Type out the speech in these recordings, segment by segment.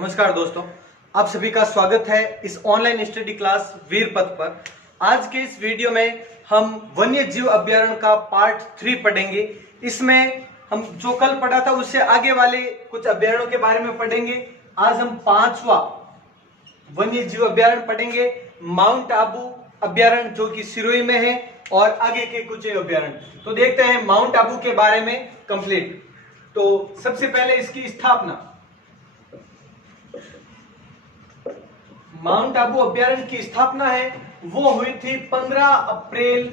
नमस्कार दोस्तों, आप सभी का स्वागत है इस ऑनलाइन स्टडी क्लास वीरपथ पर। आज के इस वीडियो में हम वन्य जीव अभ्यारण्य का पार्ट 3 पढ़ेंगे। इसमें हम जो कल पढ़ा था उससे आगे वाले कुछ अभ्यारण्यों के बारे में पढ़ेंगे। आज हम 5वां वन्य जीव अभ्यारण्य पढ़ेंगे, माउंट आबू अभ्यारण्य, जो कि सिरोही में है, और आगे के कुछ अभ्यारण्य। तो देखते हैं माउंट आबू के बारे में कंप्लीट। तो सबसे पहले इसकी स्थापना, माउंट आबू अभ्यारण्य की स्थापना है वो हुई थी 15 अप्रैल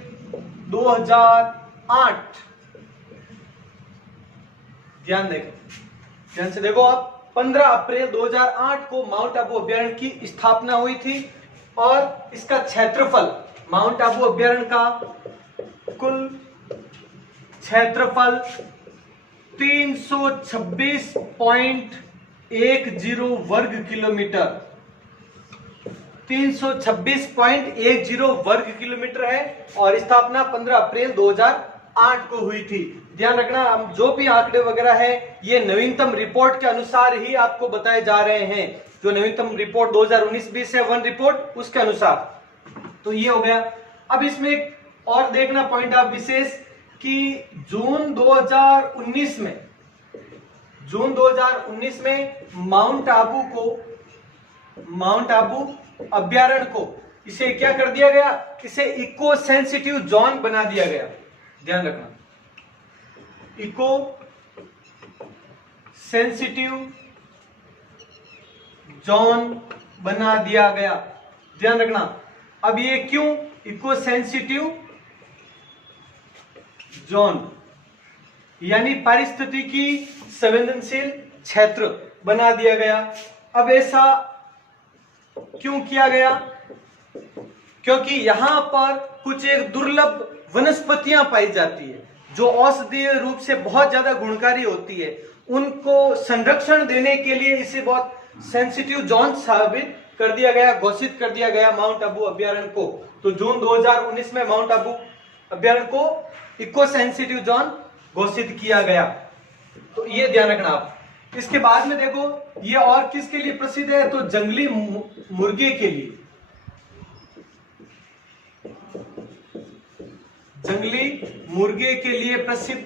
2008। ध्यान से देखो आप, 15 अप्रैल 2008 को माउंट आबू अभ्यारण्य की स्थापना हुई थी। और इसका क्षेत्रफल, माउंट आबू अभ्यारण्य का कुल क्षेत्रफल 326.10 वर्ग किलोमीटर, 326.10 वर्ग किलोमीटर है। और स्थापना 15 अप्रैल 2008 को हुई थी। ध्यान रखना, हम जो भी आंकड़े वगैरह है ये नवीनतम रिपोर्ट के अनुसार ही आपको बताए जा रहे हैं। जो नवीनतम रिपोर्ट 2019-20 है, वन रिपोर्ट, उसके अनुसार। तो ये हो गया। अब इसमें एक और देखना पॉइंट आप विशेष, कि जून 2019 में माउंट आबू अभ्यारण्य को इसे क्या कर दिया गया, इसे इको सेंसिटिव जोन बना दिया गया। ध्यान रखना, इको सेंसिटिव जोन बना दिया गया। ध्यान रखना, अब ये क्यों इको सेंसिटिव जोन, यानी पारिस्थितिकी संवेदनशील क्षेत्र बना दिया गया। अब ऐसा क्यों किया गया? क्योंकि यहां पर कुछ एक दुर्लभ वनस्पतियां पाई जाती है जो औषधीय रूप से बहुत ज्यादा गुणकारी होती है। उनको संरक्षण देने के लिए इसे बहुत सेंसिटिव जोन साबित कर दिया गया, घोषित कर दिया गया माउंट आबू अभ्यारण्य को। तो जून 2019 में माउंट आबू अभ्यारण्य को इको सेंसिटिव जोन घोषित किया गया। तो ये ध्यान रखना आप। इसके बाद में देखो, ये और किसके लिए प्रसिद्ध है? तो जंगली मुर्गे के लिए, जंगली मुर्गे के लिए प्रसिद्ध।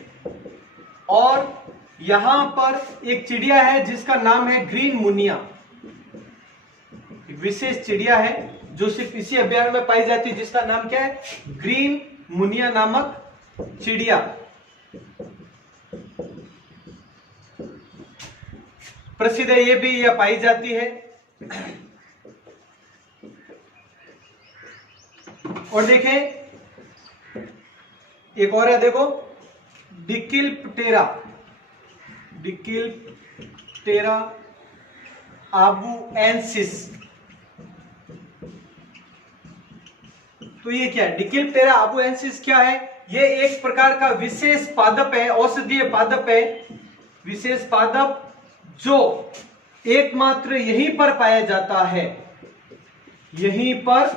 और यहां पर एक चिड़िया है जिसका नाम है ग्रीन मुनिया, विशेष चिड़िया है जो सिर्फ इसी अभ्यारण्य में पाई जाती है, जिसका नाम क्या है? ग्रीन मुनिया नामक चिड़िया। प्रसिद्ध है ये भी, यह पाई जाती है। और देखें, एक और है, देखो, डिकिल्पटेरा आबुएंसिस। तो ये क्या है? डिकिल्पटेरा आबुएंसिस क्या है? ये एक प्रकार का विशेष पादप है, औषधीय पादप है, विशेष पादप जो एकमात्र यहीं पर पाया जाता है, यहीं पर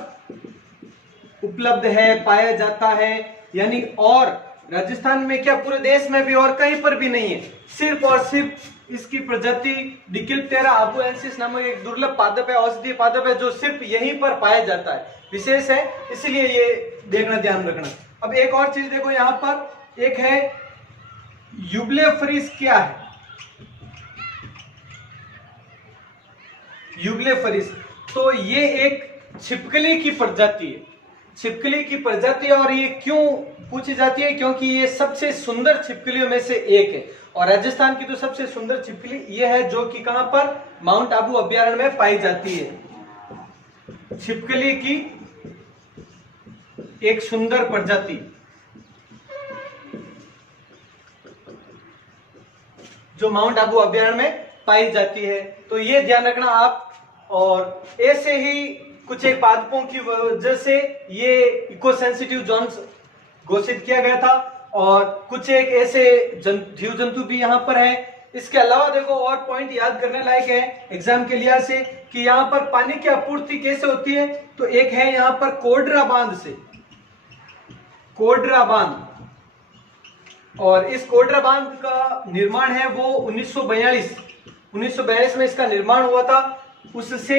उपलब्ध है, पाया जाता है। यानी और राजस्थान में क्या, पूरे देश में भी और कहीं पर भी नहीं है। सिर्फ और सिर्फ इसकी प्रजाति डिकिल्पटेरा आबुएंसिस नामक एक दुर्लभ पादप है, औषधीय पादप है, जो सिर्फ यहीं पर पाया जाता है, विशेष है, इसलिए ये देखना, ध्यान रखना। अब एक और चीज देखो, यहां पर एक है यूबलेफरिस। क्या है यूबलेफरिस? तो ये एक छिपकली की प्रजाति है, छिपकली की प्रजाति। और ये क्यों पूछी जाती है? क्योंकि ये सबसे सुंदर छिपकलियों में से एक है। और राजस्थान की तो सबसे सुंदर छिपकली ये है, जो कि कहां पर? माउंट आबू अभ्यारण्य में पाई जाती है। छिपकली की एक सुंदर प्रजाति जो माउंट आबू अभ्यारण्य में पाई जाती है। तो ये ध्यान रखना आप। और ऐसे ही कुछ एक पादपों की वजह से ये इको सेंसिटिव जोन घोषित किया गया था। और कुछ एक ऐसे जीव जंतु भी यहाँ पर है। इसके अलावा देखो, और पॉइंट याद करने लायक है एग्जाम के लिहाज से, कि यहाँ पर पानी की आपूर्ति कैसे होती है। तो एक है यहाँ पर कोडरा बांध से, कोडरा बांध। और इस कोडरा बांध का निर्माण है वो 1942 1942 में इसका निर्माण हुआ था। उससे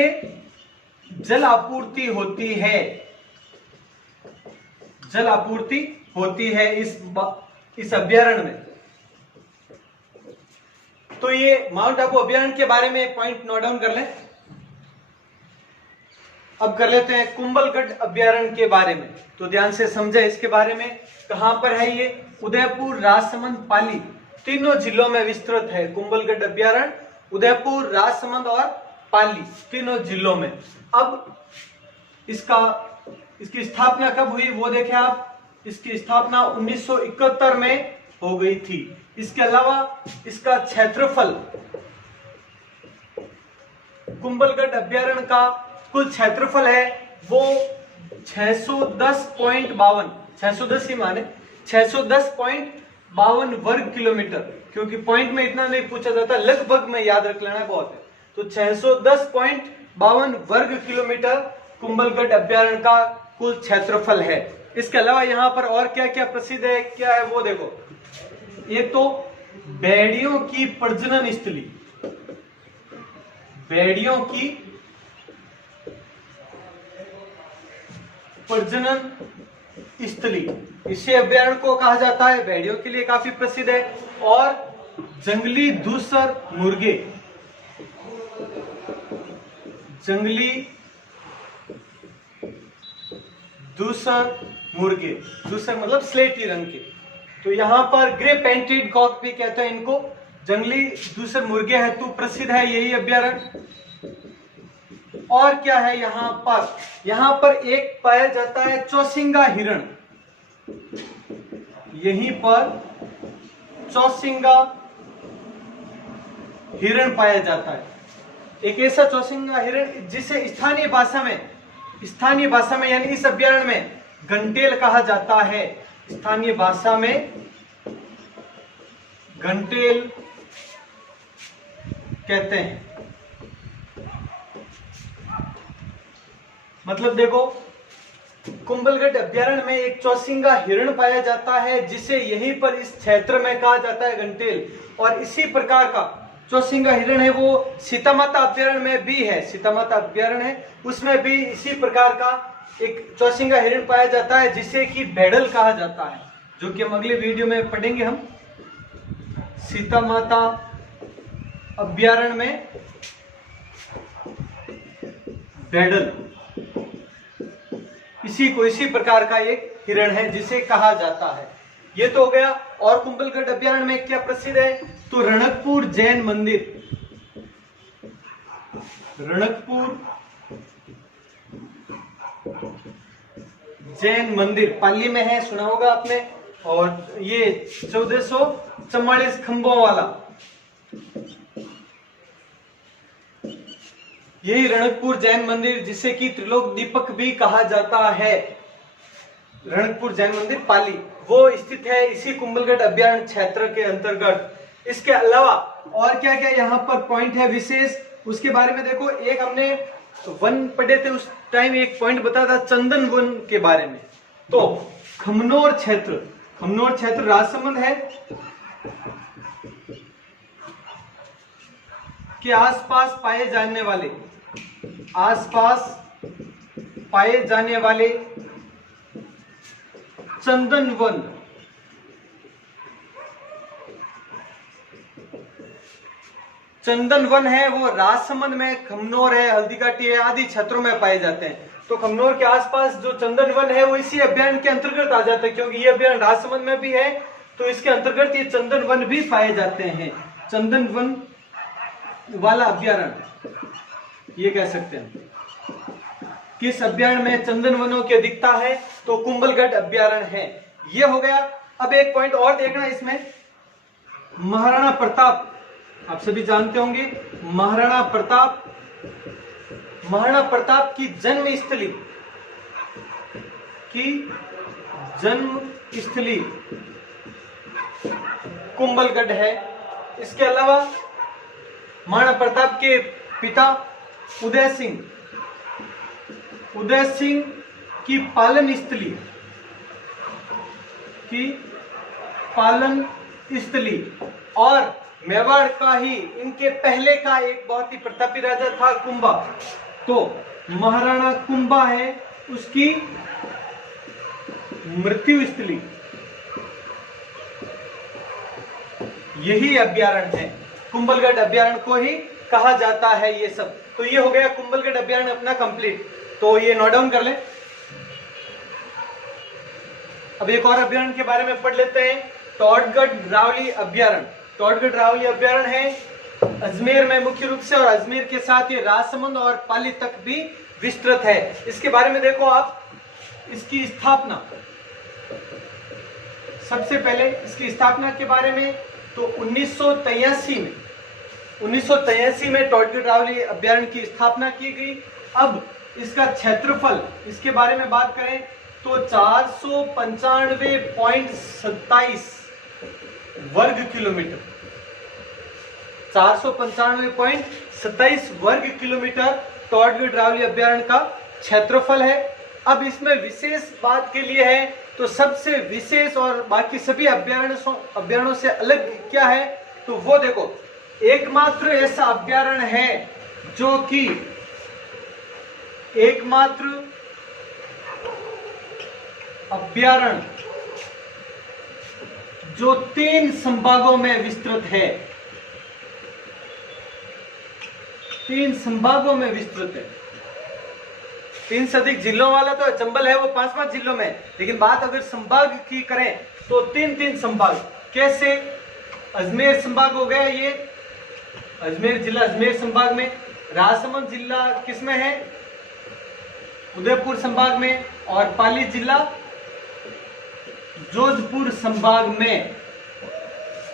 जल आपूर्ति होती है, जल आपूर्ति होती है इस अभ्यारण्य में। तो ये माउंट आबू अभ्यारण्य के बारे में पॉइंट नोट डाउन कर लें। अब कर लेते हैं कुंभलगढ़ अभ्यारण्य के बारे में, तो ध्यान से समझे इसके बारे में। कहां पर है ये? उदयपुर, राजसमंद, पाली तीनों जिलों में विस्तृत है कुंभलगढ़ अभ्यारण्य। उदयपुर, राजसमंद और पाली तीनों जिलों में। अब इसकी स्थापना कब हुई वो देखें आप। इसकी स्थापना 1971 में हो गई थी। इसके अलावा इसका क्षेत्रफल, कुंभलगढ़ अभ्यारण्य का कुल क्षेत्रफल है वो 610.52, 610 ही माने 610.52 वर्ग किलोमीटर, क्योंकि पॉइंट में इतना नहीं पूछा जाता, लगभग में याद रख लेना बहुत है। तो 610.52 वर्ग किलोमीटर कुंभलगढ़ अभ्यारण्य का कुल क्षेत्रफल है। इसके अलावा यहाँ पर और क्या क्या प्रसिद्ध है, क्या है वो देखो। एक तो भेड़ियों की प्रजनन स्थली, भेड़ियों की प्रजनन स्थली, इसे अभ्यारण्य को कहा जाता है, भेड़ियों के लिए काफी प्रसिद्ध है। और जंगली धूसर मुर्गे, जंगली धूसर मुर्गे, धूसर मतलब स्लेटी रंग के, तो यहाँ पर ग्रे पेंटेड कॉक भी कहते हैं इनको। जंगली धूसर मुर्गे हेतु प्रसिद्ध है यही अभ्यारण्य। और क्या है यहाँ पर? यहाँ पर एक पाया जाता है चौसिंगा हिरण, यहीं पर चौसिंगा हिरण पाया जाता है। एक ऐसा चौसिंगा हिरण जिसे स्थानीय भाषा में यानी इस अभ्यारण्य में घंटेल कहा जाता है। स्थानीय भाषा में घंटेल कहते हैं। मतलब देखो, कुंभलगढ़ अभ्यारण्य में एक चौसिंगा हिरण पाया जाता है जिसे यहीं पर इस क्षेत्र में कहा जाता है घंटेल। और इसी प्रकार का चौसिंगा हिरण है वो सीतामाता अभ्यारण्य में भी है। सीतामाता अभ्यारण्य है उसमें भी इसी प्रकार का एक चौसिंगा हिरण पाया जाता है जिसे कि भेड़ल कहा जाता है, जो कि हम अगले वीडियो में पढ़ेंगे। हम सीतामाता अभ्यारण्य में भेड़ल, इसी प्रकार का एक हिरण है जिसे कहा जाता है। ये तो हो गया। और कुंभलगढ़ अभ्यारण्य में क्या प्रसिद्ध है? तो रणकपुर जैन मंदिर, रणकपुर जैन मंदिर पाली में है, सुना होगा आपने। और ये 1444 खंभों वाला, यही रणकपुर जैन मंदिर जिसे कि त्रिलोक दीपक भी कहा जाता है, रणकपुर जैन मंदिर पाली, वो स्थित है इसी कुंभलगढ़ अभ्यारण्य क्षेत्र के अंतर्गत। इसके अलावा और क्या क्या यहाँ पर पॉइंट है विशेष, उसके बारे में देखो। एक हमने वन पढ़े थे उस टाइम, एक पॉइंट बताया था चंदन वन के बारे में। तो खमनोर क्षेत्र राजसमंद है के आसपास पाए जाने वाले चंदन वन है वो राजसमंद में, खमनोर है, हल्दीघाटी है आदि क्षेत्रों में पाए जाते हैं। तो खमनोर के आसपास जो चंदन वन है वो इसी अभ्यारण्य के अंतर्गत आ जाता है, क्योंकि ये अभ्यारण्य राजसमंद में भी है तो इसके अंतर्गत ये चंदन वन भी पाए जाते हैं। चंदन वन वाला अभ्यारण्य ये कह सकते हैं। किस अभ्यारण्य में चंदन वनों की अधिकता है? तो कुंभलगढ़ अभ्यारण्य है। ये हो गया। अब एक पॉइंट और देखना इसमें, महाराणा प्रताप, आप सभी जानते होंगे महाराणा प्रताप की जन्म स्थली कुंभलगढ़ है। इसके अलावा महाराणा प्रताप के पिता उदय सिंह की पालन स्थली और मेवाड़ का ही इनके पहले का एक बहुत ही प्रतापी राजा था कुंभा, तो महाराणा कुंभा है उसकी मृत्यु स्थली यही अभ्यारण्य है। कुंभलगढ़ अभ्यारण्य को ही कहा जाता है ये सब। तो ये हो गया कुंभलगढ़ अभ्यारण्य अपना कंप्लीट, तो ये नोट डाउन कर ले। अब एक और अभ्यारण्य के बारे में पढ़ लेते हैं, टोडगढ़ रावली अभ्यारण्य। टोडगढ़ रावली अभ्यारण्य है अजमेर में मुख्य रूप से, और अजमेर के साथ ये राजसमंद और पाली तक भी विस्तृत है। इसके बारे में देखो आप, इसकी स्थापना, सबसे पहले इसकी स्थापना के बारे में तो 1983 में टोडगढ़ रावली अभ्यारण्य की स्थापना की गई। अब इसका क्षेत्रफल, इसके बारे में बात करें तो 495.27 वर्ग किलोमीटर, 495.27 वर्ग किलोमीटर टोडगढ़ रावली अभ्यारण्य का क्षेत्रफल है। अब इसमें विशेष बात के लिए है तो सबसे विशेष और बाकी सभी अभ्यारण्यों से अलग क्या है, तो वो देखो, एकमात्र ऐसा अभ्यारण्य है जो कि एकमात्र अभ्यारण्य जो 3 संभागों में विस्तृत है, 3 संभागों में विस्तृत है। 3 से अधिक जिलों वाला तो चंबल है वो 5-5 जिलों में, लेकिन बात अगर संभाग की करें तो 3 संभाग। कैसे? अजमेर संभाग हो गया, ये अजमेर जिला अजमेर संभाग में, राजसमंद जिला किसमें है? उदयपुर संभाग में, और पाली जिला जोधपुर संभाग में।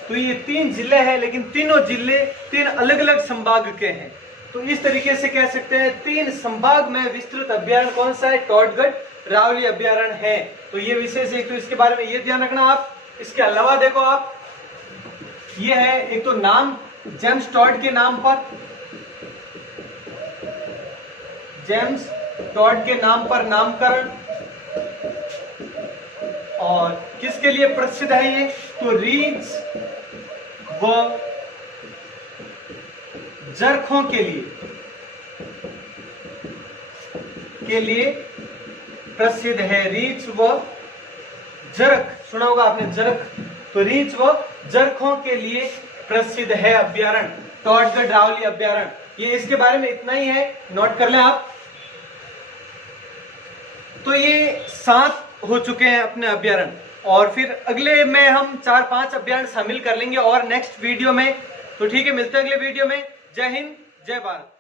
तो ये 3 जिले हैं, लेकिन तीनों जिले 3 अलग अलग संभाग के हैं। तो इस तरीके से कह सकते हैं 3 संभाग में विस्तृत अभ्यारण्य कौन सा है? टोडगढ़ रावली अभ्यारण्य है। तो ये विशेष है, तो इसके बारे में ये ध्यान रखना आप। इसके अलावा देखो आप, ये है एक तो नाम जेम्स टॉड के नाम पर, जेम्स टॉड के नाम पर नामकरण, और किसके लिए प्रसिद्ध है ये? तो रीछ व जरखों के लिए प्रसिद्ध है। रीछ व जरख, सुना होगा आपने जरख, तो रीछ व जरखों के लिए प्रसिद्ध है अभ्यारण्य टोडगढ़ रावली अभ्यारण्य। ये इसके बारे में इतना ही है, नोट कर लें आप। तो ये 7 हो चुके हैं अपने अभ्यारण्य, और फिर अगले में हम 4-5 अभ्यारण्य शामिल कर लेंगे और नेक्स्ट वीडियो में। तो ठीक है, मिलते हैं अगले वीडियो में। जय हिंद, जय भारत।